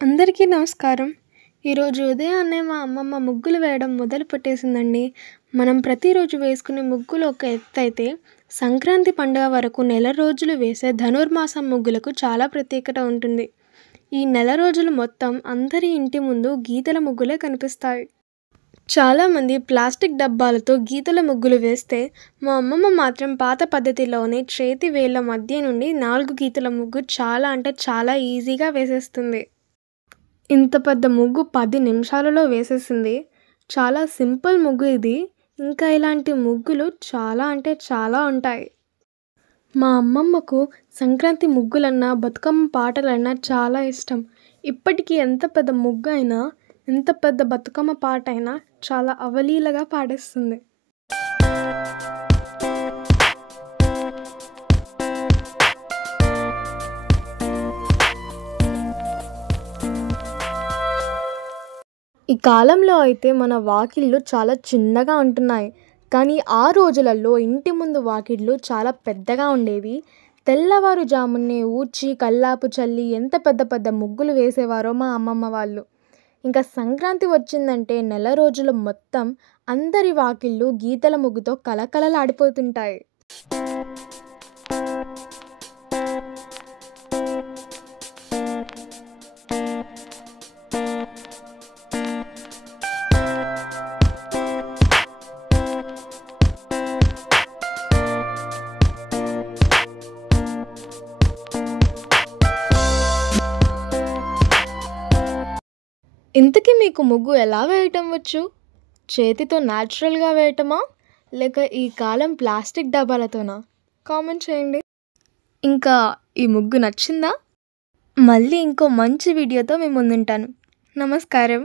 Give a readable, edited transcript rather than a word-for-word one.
అందరికీ నమస్కారం. ఈరోజు ఉదయాన్నే మా అమ్మమ్మ ముగ్గులు వేయడం మొదలుపెట్టేసిందండి. మనం ప్రతిరోజు వేసుకునే ముగ్గులు ఒక ఎత్తైతే, సంక్రాంతి పండుగ వరకు నెల రోజులు వేసే ధనుర్మాసం ముగ్గులకు చాలా ప్రత్యేకత ఉంటుంది. ఈ నెల రోజులు మొత్తం అందరి ఇంటి ముందు గీతల ముగ్గులే కనిపిస్తాయి. చాలామంది ప్లాస్టిక్ డబ్బాలతో గీతల ముగ్గులు వేస్తే, మా అమ్మమ్మ మాత్రం పాత పద్ధతిలోనే చేతి వేళ్ళ మధ్య నుండి 4 గీతల ముగ్గు చాలా అంటే చాలా ఈజీగా వేసేస్తుంది. ఇంత పెద్ద ముగ్గు 10 నిమిషాలలో వేసేసింది. చాలా సింపుల్ ముగ్గు ఇది. ఇంకా ఇలాంటి ముగ్గులు చాలా అంటే చాలా ఉంటాయి. మా అమ్మమ్మకు సంక్రాంతి ముగ్గులన్నా, బతుకమ్మ పాటలన్నా చాలా ఇష్టం. ఇప్పటికీ ఎంత పెద్ద ముగ్గు అయినా, ఎంత పెద్ద బతుకమ్మ పాట అయినా చాలా అవలీలగా పాడేస్తుంది. ఈ కాలంలో అయితే మన వాకిళ్ళు చాలా చిన్నగా ఉంటున్నాయి. కానీ ఆ రోజులలో ఇంటి ముందు వాకిళ్ళు చాలా పెద్దగా ఉండేవి. తెల్లవారుజామునే ఊడ్చి, కల్లాపు చల్లి ఎంత పెద్ద పెద్ద ముగ్గులు వేసేవారో మా అమ్మమ్మ వాళ్ళు. ఇంకా సంక్రాంతి వచ్చిందంటే నెల రోజులు మొత్తం అందరి వాకిళ్ళు గీతల ముగ్గుతో కళకళలాడిపోతుంటాయి. ఇంతకీ మీకు ముగ్గు ఎలా వేయటం వచ్చు? చేతితో న్యాచురల్‌గా వేయటమా? లేక ఈ కాలం ప్లాస్టిక్ డబ్బాలతోనా? కామెంట్ చేయండి. ఇంకా ఈ ముగ్గు నచ్చిందా? మళ్ళీ ఇంకో మంచి వీడియోతో మీ ముందుంటాను. నమస్కారం.